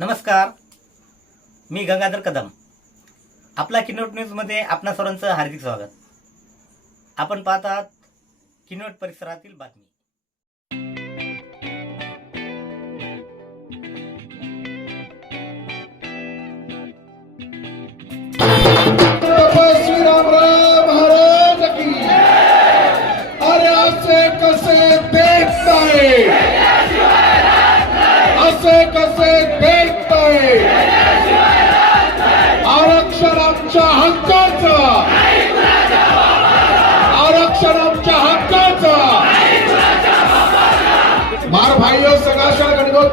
नमस्कार. मी गंगाधर कदम. आपला किनोट न्यूजमध्ये आपणा सर्वांचं हार्दिक स्वागत. आपण पाहतात किनोट परिसरातील बातमी.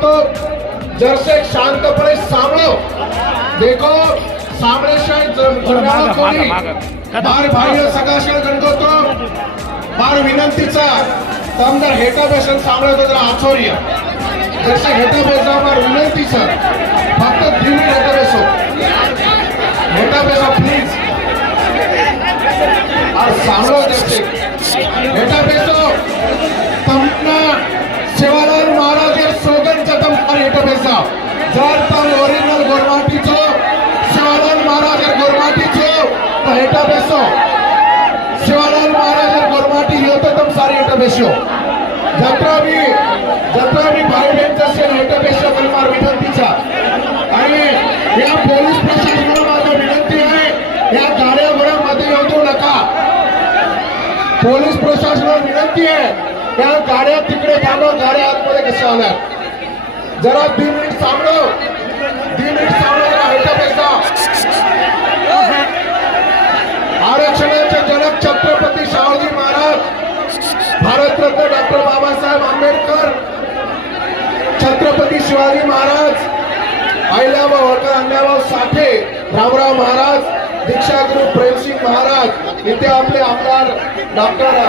गणगोतो जरसे शांतपणे सांभळो देखो सामने शायद घडणार कोणी. मार भाइयों सगाशा गणगोतो मार विनंतीचा. तमदार हेटा बेसन सांभळतो जरा आचोर्य. जसे हेटा बेसा मार विनंतीचा. फक्त सारी इंटरमेशियो जत्रा भी जत्रा मी भाईबेनचा सेल इंटरमेशियो परिवार विनंतीचा. आणि या पोलीस प्रशासनाला माझा विनंती आहे या गाड्यावरामध्ये येऊ नका. पोलीस विधान दिया है यहाँ गाड्या तिकडे थामो गाड्या आतमध्ये कशा आल्या जरा दिन मिनिट थांबलो. तीन साठे रामराव महाराज दीक्षागुरु प्रेमसिंग महाराज इथे आपले आमदार डॉक्टर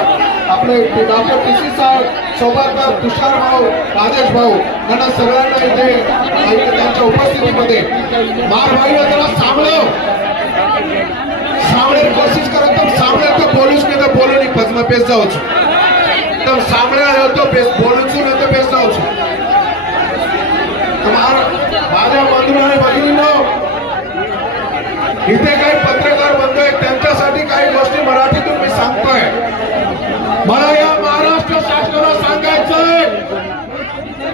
आपले डॉक्टर पी सी साहेब सोबतदार तुषार भाऊ राजेश भाऊ त्यांना सगळ्यांना इथे त्यांच्या उपस्थितीमध्ये. मारभाई त्याला हो, सांभळव हो. सांभळे कोशिश करत तर सांभळे तो बोलूच नाही तर बोलू नाही पद्मा पेस जाऊ तर सांभळे होतो बेस बोलूच नाही तर बेस जाऊ तुम्हाला माझ्या बंधू आणि भगिनींना इथे काही पत्रकार बंधू आहेत त्यांच्यासाठी काही गोष्टी मराठीतून मी सांगतोय. मला या महाराष्ट्र शासनाला सांगायचंय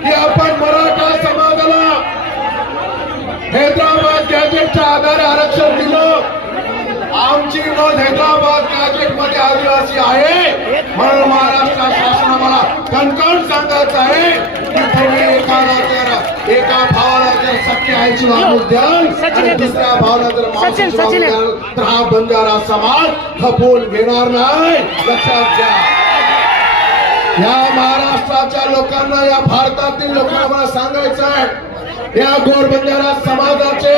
की आपण मराठा समाजाला हैदराबाद गॅजेटच्या आधारे आरक्षण दिलं. आमची नोंद हैदराबाद गॅजेटमध्ये आदिवासी आहे. म्हणून महाराष्ट्र शासनाला कणकण सांगायचं आहे. द्याल दुसऱ्या जर मावशीची द्याल तर हा बंजारा समाज खपवून घेणार नाही. लक्षात घ्या. या महाराष्ट्राच्या लोकांना या भारतातील लोकांना मला सांगायचं आहे या गोरबंजारा समाजाचे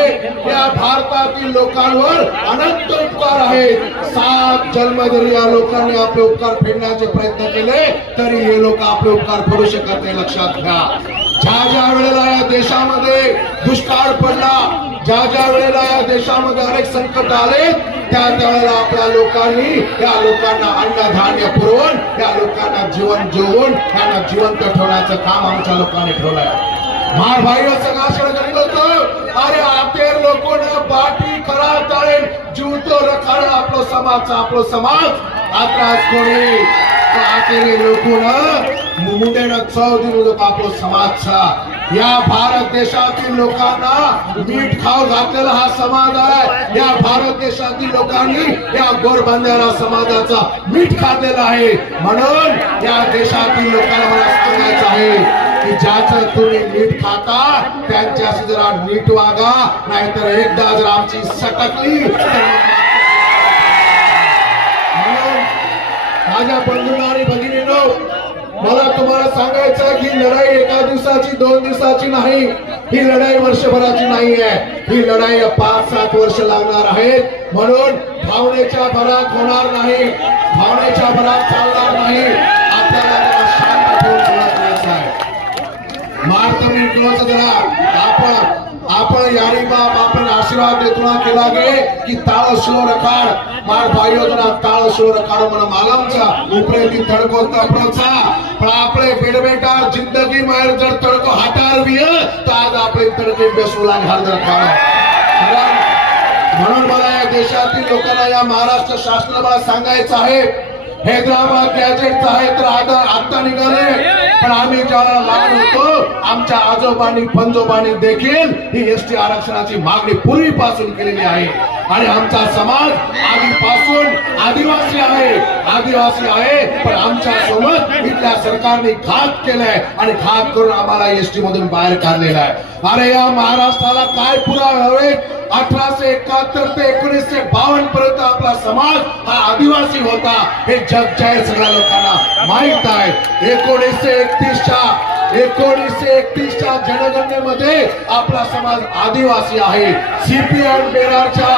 या भारतातील लोकांवर अनंत उपकार आहेत. सात जन्म जरी या लोकांनी आपले उपकार फेडण्याचे प्रयत्न केले तरी हे लोक आपले उपकार फेडू शकत नाही लक्षात घ्या. ज्या ज्या वेळेला या देशामध्ये दुष्काळ पडला ज्या ज्या वेळेला या देशामध्ये अनेक संकट आले त्या त्यावेळेला आपल्या लोकांनी या लोकांना अन्नधान्य पुरवून या लोकांना जीवन जेवून त्यांना जिवंत ठेवण्याचं काम आमच्या लोकांनी ठेवलंय. मार भाई सगाशण गणगोतो अरे आतेर लोकोना बाटी करा तळे जीवतो रखाड आपलो समाज आपलो समाज. आता कोणी आतेरे लोकोन मुंडेन चव दिलो लोक आपलो समाजचा. या भारत देशातील लोकांना मीठ खाऊ घातलेला हा समाज आहे. या भारत देशातील लोकांनी या गोरबंद्याला समाजाचा मीठ खाल्लेला आहे. म्हणून या देशातील लोकांना मला सांगायचं आहे की ज्याचं तुम्ही नीट खाता त्यांच्याशी जरा नीट वागा नाहीतर एकदा जर आमची सटकली तर माझ्या बंधूंना मला तुम्हाला सांगायचं की लढाई एका दिवसाची दोन दिवसाची नाही. ही लढाई वर्षभराची नाही आहे. ही लढाई पाच सात वर्ष लागणार आहे म्हणून भावनेच्या भरात होणार नाही. भावनेच्या भरात चालणार नाही. आपल्याला जरा शांत ठेवून आहे. जरा. आपण आपण यारी बाप आपण आशीर्वाद देतुना केला गे की ताळ सुळ रकार मार भाईयो जना ताळ सुळ रकार मन मालमचा. उपरे ती तड़को तपड़ो छा पण आपले बेड जिंदगी मायर जर तड़को हटार भी तो आज आपले तड़के बेसुला घर जर खाडा. म्हणून मला या देशातील लोकांना या महाराष्ट्र शासनाला सांगायचं आहे हैदराबाद गॅजेट आहे तर आता आता निघाले. पण आम्ही ज्याला लहान होतो आमच्या आजोबांनी पंजोबांनी देखील ही एस टी आरक्षणाची मागणी पूर्वीपासून केलेली आहे. आणि आमचा समाज आधीपासून आदिवासी आहे. आदिवासी आहे पण आमच्यासोबत इथल्या सरकारने घात केलाय आणि घात करून आम्हाला एसटी मधून बाहेर काढलेला आहे. अरे या महाराष्ट्राला काय पुरावे हवे? अठराशे एकाहत्तर ते एकोणीसशे बावन्न पर्यंत आपला समाज हा आदिवासी होता. हे जग जाहीर सगळ्या लोकांना माहीत आहे. एकोणीसशे एकतीसच्या एकोणीसशे एकतीसच्या जनगणनेमध्ये आपला समाज आदिवासी आहे. सीपीएम बेरारच्या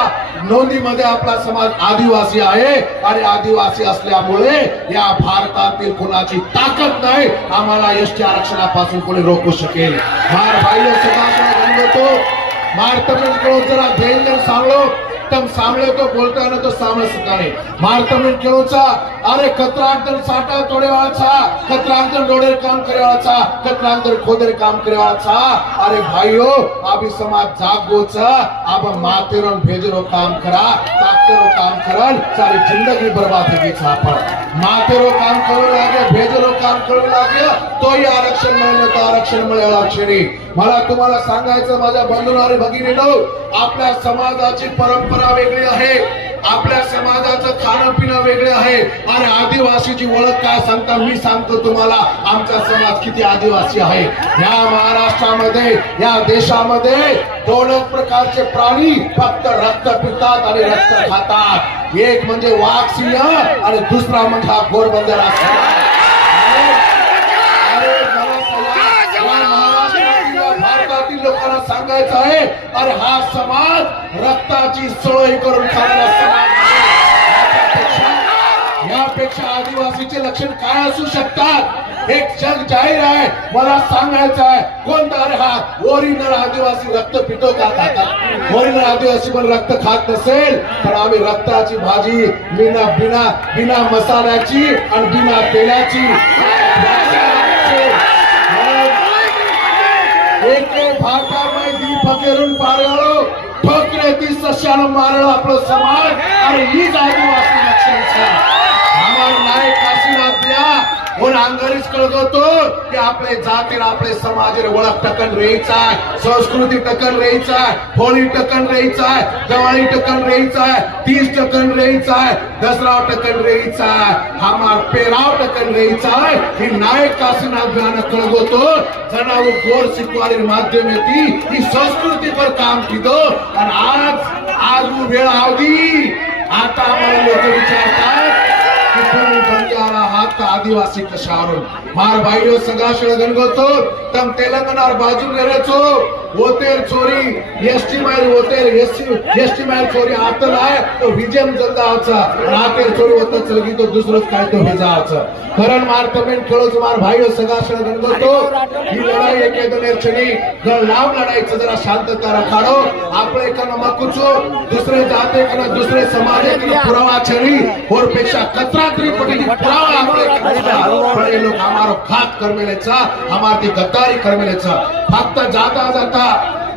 नोंदीमध्ये आपला समाज आदिवासी आहे आणि आदिवासी असल्यामुळे या भारतातील कोणाची ताकद नाही आम्हाला एसटी आरक्षणापासून कोणी रोखू शकेल. फार भाई समाज मार्तमेंट तमिळ जरा धैर्य सांगलो. भारतम सांभळे तो बोलताय ना तो सांभळ सुखाने भारतम खेळूचा अरे कत्रांतर साठा तोडेवाळाचा कत्रांतर डोळे काम करेवाळाचा कत्रांतर खोदर काम करेवाळाचा अरे भाई हो आभी समाज जागोच आप मातेरण भेजरो काम करा ताकतरो काम करल सारी जिंदगी बर्बाद होगी छापर मातेरो काम करू लागे भेजरो काम करू लागे तो ही आरक्षण मिळेल तो आरक्षण मिळेल अक्षरी मला तुम्हाला सांगायचं माझ्या बंधू आणि भगिनी आपल्या समाजाची परंपरा परंपरा वेगळी आहे. आपल्या समाजाचं खाणं पिणं वेगळं आहे. आणि आदिवासीची ओळख काय सांगता मी सांगतो तुम्हाला. आमचा समाज किती आदिवासी आहे. या महाराष्ट्रामध्ये या देशामध्ये दोनच प्रकारचे प्राणी फक्त रक्त पितात आणि रक्त खातात. एक म्हणजे वाघ सिंह आणि दुसरा म्हणजे हा घोरबंदर अरे सांगायचं आहे अरे हा समाज रक्ताची सळई करून खाणारा समाज यापेक्षा- आदिवासीचे लक्षण काय असू शकतात? एक जग जाहीर आहे मला सांगायचं आहे कोणता अरे हा ओरिजिनल आदिवासी रक्त पितो का खातात ओरिजिनल आदिवासी पण रक्त खात नसेल तर आम्ही रक्ताची भाजी बिना बिना बिना मसाल्याची आणि बिना तेलाची એટલે ભાકામાંથી ફકેરું પાડ્યો ઠોકરેથી સસ્યાનો મારણો આપણો સમાજ અને ઈ જ આદિવાસી લક્ષણ છે અમારું નાયક म्हणून अंगारीच कळत होतो की आपले जातीर आपले रे ओळख टकन आहे. संस्कृती टकन आहे. होळी टकन आहे. दिवाळी टकन आहे. तीस टकन आहे. दसरा टकन आहे. हा पेराव टकन आहे. ही नायक काशीनाथ ज्ञान कळत होतो. जनावर गोर शिकवारी माध्यम येते. ही संस्कृतीवर काम किदो. आणि आज आज वेळ आवडी आता आम्हाला लोक विचारतात आपका आदिवासी का मार भाइयों सगा सड़गन को तो तम तेलंगाना बाजू में रहे तो ओतेर चोरी. एसटी माइल ओतेर एसटी एसटी मार चोरी आता लाए तो विजयम जलता आचा. रातेर चोरी होता चलगी तो दूसरों काय तो भेजा आचा. करण मार तमें खेलो तो मार भाइयों सगा सड़गन को तो ही लड़ाई एक एक नेर चली गल लाव लड़ाई चदरा शांतता रखाड़ो. आपले कन मकुचो. दूसरे जाते कन दूसरे समाज के पुरावा चली और पेशा कतरा त्रिपटी पुरावा. हमारी गद्दारी फक्त जाता जाता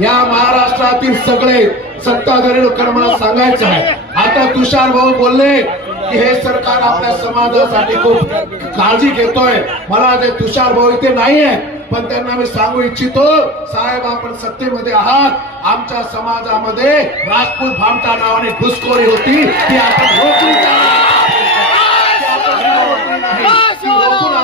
या महाराष्ट्रातील सगळे सत्ताधारी लोकांना मला सांगायचं आहे आता तुषार भाऊ बोलले की हे सरकार आपल्या समाजासाठी खूप काळजी घेतोय मला ते तुषार भाऊ इथे नाहीये पण त्यांना मी सांगू इच्छितो साहेब आपण सत्तेमध्ये आहात आमच्या समाजामध्ये राजपूत भामटा नावाने घुसखोरी होती ती आपण रोखली ती रोखून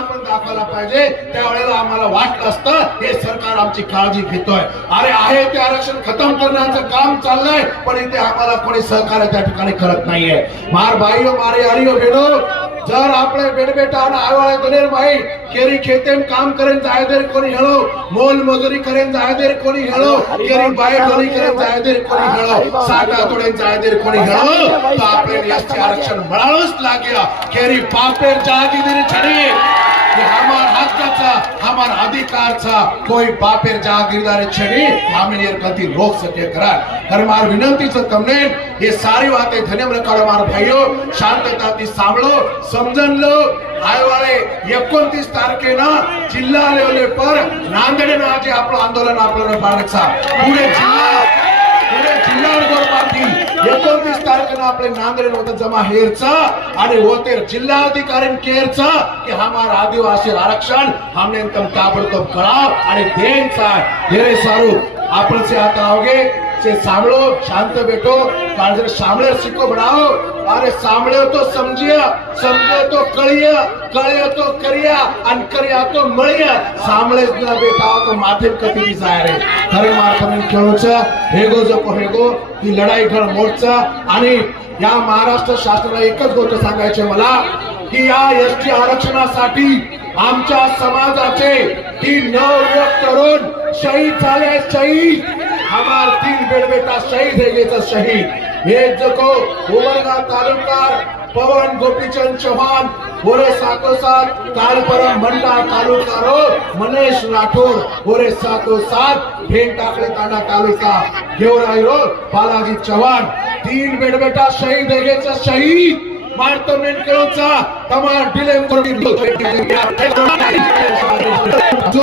असायला पाहिजे त्यावेळेला आम्हाला वाटलं असतं हे सरकार आमची काळजी घेतोय. अरे आहे ते आरक्षण खतम करण्याचं काम चाललंय पण इथे आम्हाला कोणी सहकार्य त्या ठिकाणी करत नाहीये. मार बाईओ हो, मारे आरिओ भेटो हो, जर आपले बेडबेटान आवाळे दनेर माई केरी खेतेम काम करेन जाय कोणी हेळो मोल मजुरी करेन जाय कोणी हेळो केरी बाय डोली करेन जाय कोणी हेळो साटा तोडेन जायदेर कोणी हेळो तो आपले एसटी आरक्षण मिळालोच लागेला केरी पापेर जागी छडी हमार बनाने का हमार अधिकार छा कोई बापेर जागीरदार छड़ी हमें ये गति रोक सके करा हर मार विनंती से तुमने ये सारी बातें धन्यम रखा मार भाइयों शांतता ती सांभळो समजन लो आयवाळे 29 तारखेला जिल्हा लेवले पर नांदेडनं आज आपलं आंदोलन आपल्याला पाडण्याचा पुणे जिल्हा पुणे जिल्हा पाटील एकोणतीस तारखेला आपले नांदेड होतं जमा हेरचा आणि होते जिल्हाधिकारी केरचा की हमारा आदिवासी आरक्षण हमने एकदम ताबडतोब कळाव आणि देनचा हे सारू आपण से आता आओगे से सांभळो शांत बेटो काळजर सांभळे शिको बनाओ अरे सांभळे तो समजिया समजे तो कळिया कळिया तो करिया आणि करिया तो મળિયા સાંભળે જ ન બેટા તો માથે કતી જાય રે ખરે માર તમે કેવું છે हेगो जो हेगो ही लढाई घड मोर्चा आणि या महाराष्ट्र शासनाला एकच गोष्ट सांगायची आहे मला की या एस टी आरक्षणासाठी आमच्या समाजाचे तीन नऊ युवक तरुण शहीद झाले आहेत, शहीद हमार तीन बेटा शहीद है ये तो शहीद। हे जको उमरगा तालुका पवन गोपीचंद चौहान ओरे साथोसाथ कालपरम मंडा तालुका रो हो, मनेश राठोड ओरे साथोसाथ भेन टाकले ताना तालुका। गेवराई रो बालाजी चव्हाण तीन बेटा शहीद है ये तो शहीद। મારતોમેન કરોચા તમાર ડિલેમ કરી દો જો